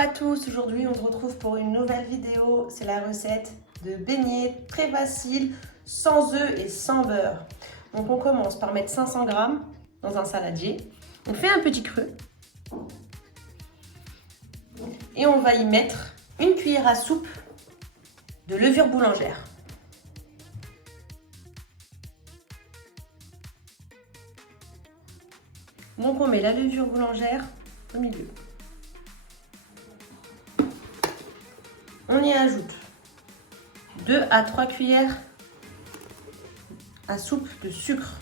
à tous, aujourd'hui on se retrouve pour une nouvelle vidéo, c'est la recette de beignets très facile, sans œufs et sans beurre. Donc on commence par mettre 500 g dans un saladier, on fait un petit creux et on va y mettre une cuillère à soupe de levure boulangère. Donc on met la levure boulangère au milieu. On y ajoute 2 à 3 cuillères à soupe de sucre.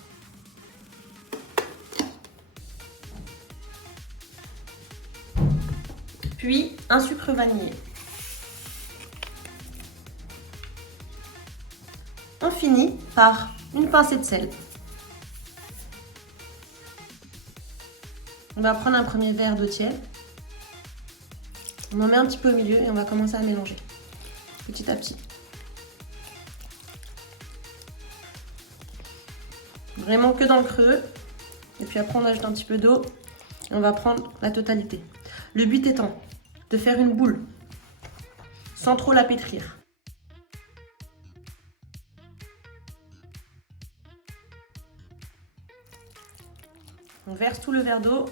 Puis un sucre vanillé. On finit par une pincée de sel. On va prendre un premier verre d'eau tiède. On en met un petit peu au milieu et on va commencer à mélanger petit à petit. Vraiment que dans le creux. Et puis après on ajoute un petit peu d'eau et on va prendre la totalité. Le but étant de faire une boule sans trop la pétrir. On verse tout le verre d'eau,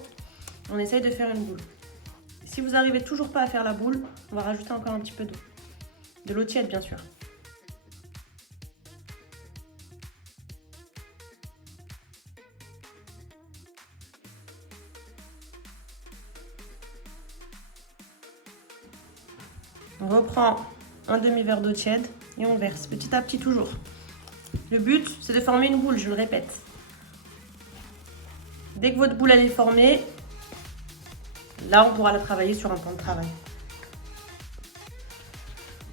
on essaye de faire une boule. Si vous n'arrivez toujours pas à faire la boule, on va rajouter encore un petit peu d'eau. De l'eau tiède bien sûr. On reprend un demi-verre d'eau tiède et on verse petit à petit toujours. Le but, c'est de former une boule, je le répète. Dès que votre boule elle est formée, là on pourra la travailler sur un plan de travail.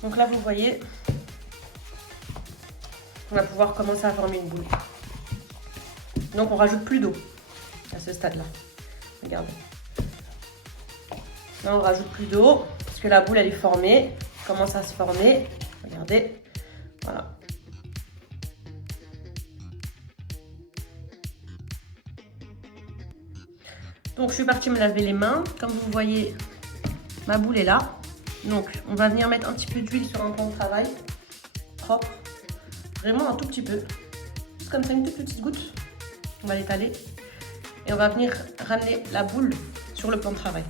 Donc là vous voyez, on va pouvoir commencer à former une boule. Donc on rajoute plus d'eau à ce stade-là. Regardez. Là on rajoute plus d'eau parce que la boule elle est formée, commence à se former. Regardez, voilà. Donc je suis partie me laver les mains. Comme vous voyez, ma boule est là. Donc on va venir mettre un petit peu d'huile sur un plan de travail propre. Vraiment un tout petit peu. Comme ça, une toute petite goutte. On va l'étaler. Et on va venir ramener la boule sur le plan de travail.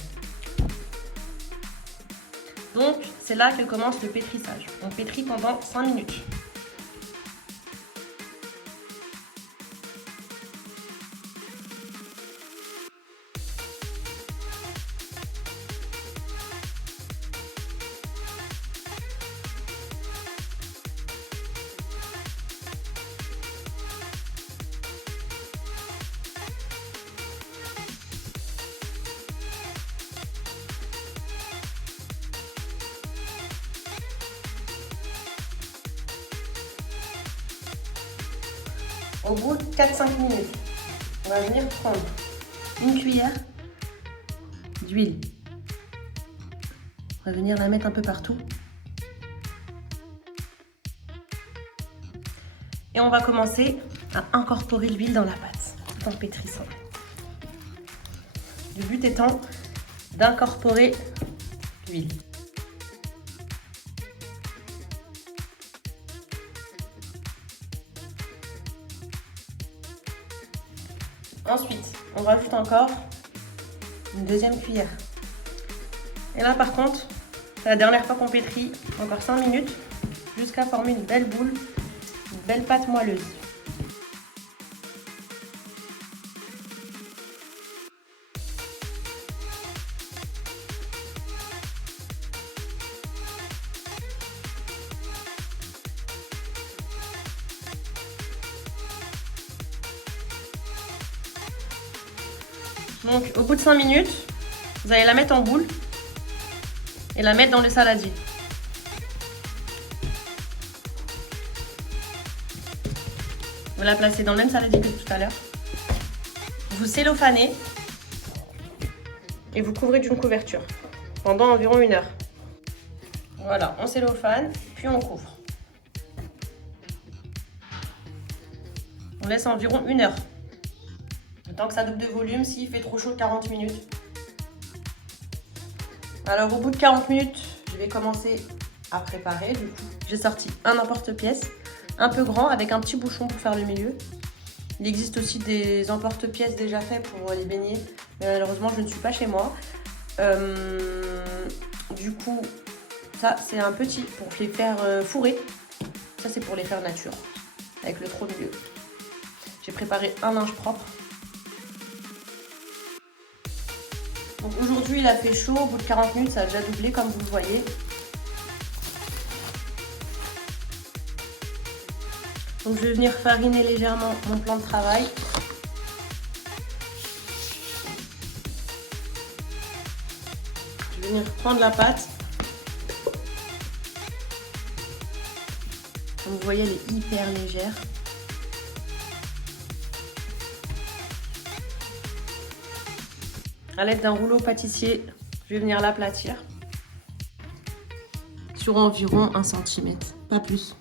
Donc c'est là que commence le pétrissage. On pétrit pendant 5 minutes. Au bout de 4-5 minutes, on va venir prendre une cuillère d'huile. On va venir la mettre un peu partout. Et on va commencer à incorporer l'huile dans la pâte, tout en pétrissant. Le but étant d'incorporer l'huile. Ensuite, on rajoute encore une deuxième cuillère. Et là par contre, c'est la dernière fois qu'on pétrit, encore 5 minutes, jusqu'à former une belle boule, une belle pâte moelleuse. Donc au bout de 5 minutes, vous allez la mettre en boule et la mettre dans le saladier. Vous la placez dans le même saladier que tout à l'heure. Vous cellophanez et vous couvrez d'une couverture pendant environ 1 heure. Voilà, on cellophane, puis on couvre. On laisse environ 1 heure. Le temps que ça double de volume, s'il fait trop chaud, 40 minutes. Alors au bout de 40 minutes, je vais commencer à préparer. Du coup, j'ai sorti un emporte-pièce, un peu grand, avec un petit bouchon pour faire le milieu. Il existe aussi des emporte-pièces déjà faits pour les beignets, mais malheureusement je ne suis pas chez moi. Du coup, ça c'est un petit pour les faire fourrer. Ça c'est pour les faire nature, avec le trou au milieu. J'ai préparé un linge propre. Donc aujourd'hui il a fait chaud, au bout de 40 minutes ça a déjà doublé comme vous le voyez. Donc je vais venir fariner légèrement mon plan de travail. Je vais venir prendre la pâte. Comme vous voyez, elle est hyper légère. À l'aide d'un rouleau pâtissier, je vais venir l'aplatir sur environ 1 cm, pas plus.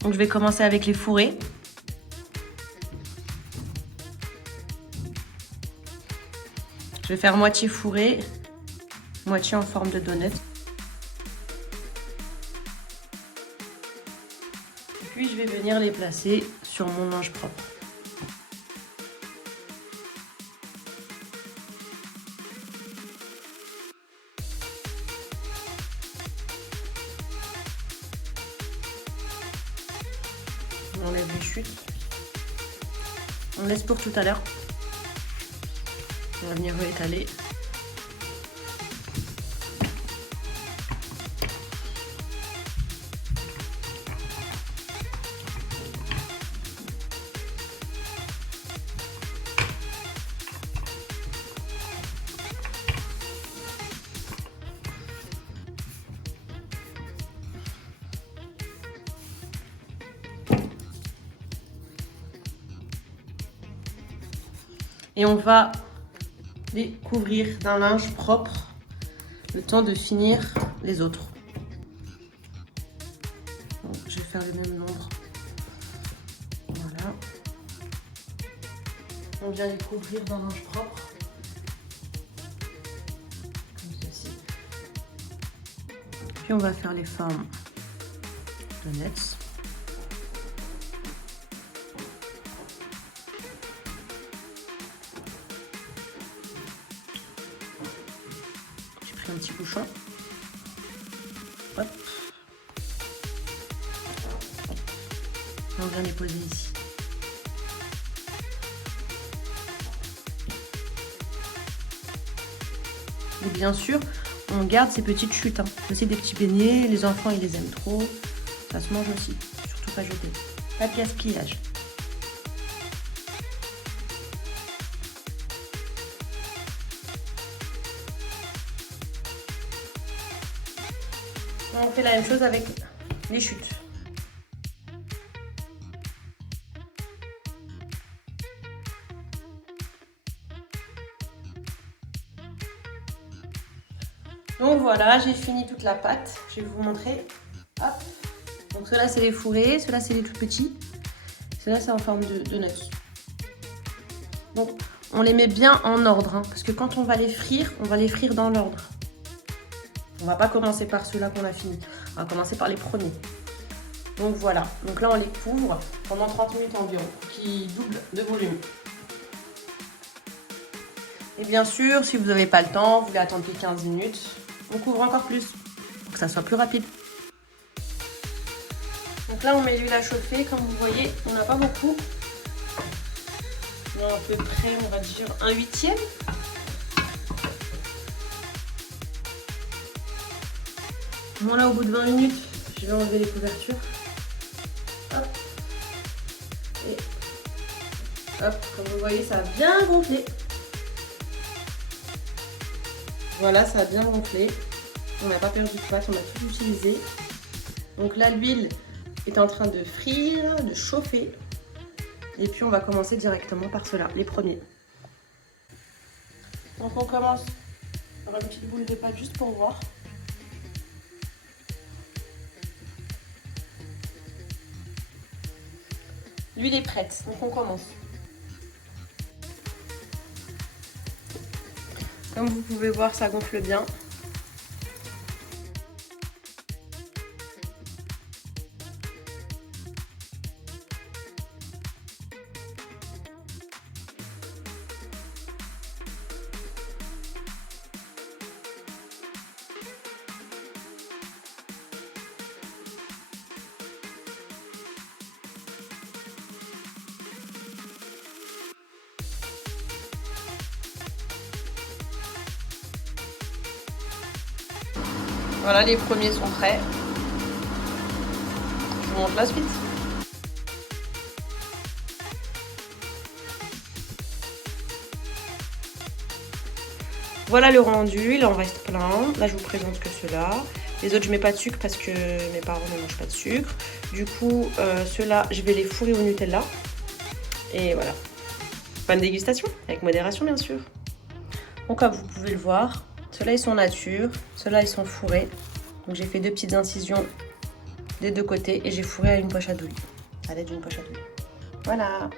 Donc je vais commencer avec les fourrés. Je vais faire moitié fourré, moitié en forme de donut. Puis je vais venir les placer sur mon linge propre. On enlève les chutes. On laisse pour tout à l'heure. On va venir réétaler. Et on va les couvrir d'un linge propre le temps de finir les autres. Donc, je vais faire le même nombre. Voilà. On vient les couvrir d'un linge propre. Comme ceci. Puis on va faire les formes donuts. Un petit bouchon. Hop. On vient les poser ici. Et bien sûr, on garde ces petites chutes. C'est des petits beignets, les enfants ils les aiment trop. Ça se mange aussi, surtout pas jeter. Pas de gaspillage. On fait la même chose avec les chutes. Donc voilà, j'ai fini toute la pâte. Je vais vous montrer. Hop. Donc ceux-là c'est les fourrés, ceux-là c'est les tout petits. Ceux-là c'est en forme de donuts. Donc on les met bien en ordre, parce que quand on va les frire dans l'ordre. On va pas commencer par ceux-là qu'on a fini. On va commencer par les premiers. Donc voilà. Donc là, on les couvre pendant 30 minutes environ, qui double de volume. Et bien sûr, si vous n'avez pas le temps, vous voulez attendre que 15 minutes, on couvre encore plus pour que ça soit plus rapide. Donc là, on met l'huile à chauffer. Comme vous voyez, on n'a pas beaucoup. On a à peu près, on va dire, 1/8. Bon là, au bout de 20 minutes, je vais enlever les couvertures. Hop. Et hop, comme vous voyez, ça a bien gonflé. Voilà, ça a bien gonflé. On n'a pas perdu de pâte, on a tout utilisé. Donc là, l'huile est en train de frire, de chauffer. Et puis on va commencer directement par ceux-là, les premiers. Donc on commence par une petite boule de pâte juste pour voir. L'huile est prête, donc on commence. Comme vous pouvez voir, ça gonfle bien. Voilà, les premiers sont prêts. Je vous montre la suite. Voilà le rendu, il en reste plein. Là, je vous présente que ceux-là. Les autres, je mets pas de sucre parce que mes parents ne mangent pas de sucre. Du coup, ceux-là, je vais les fourrer au Nutella. Et voilà. Bonne dégustation, avec modération bien sûr. Donc comme vous pouvez le voir, ceux-là ils sont nature, ceux-là ils sont fourrés. Donc j'ai fait 2 petites incisions des 2 côtés et j'ai fourré à une poche à douille, à l'aide d'une poche à douille. Voilà.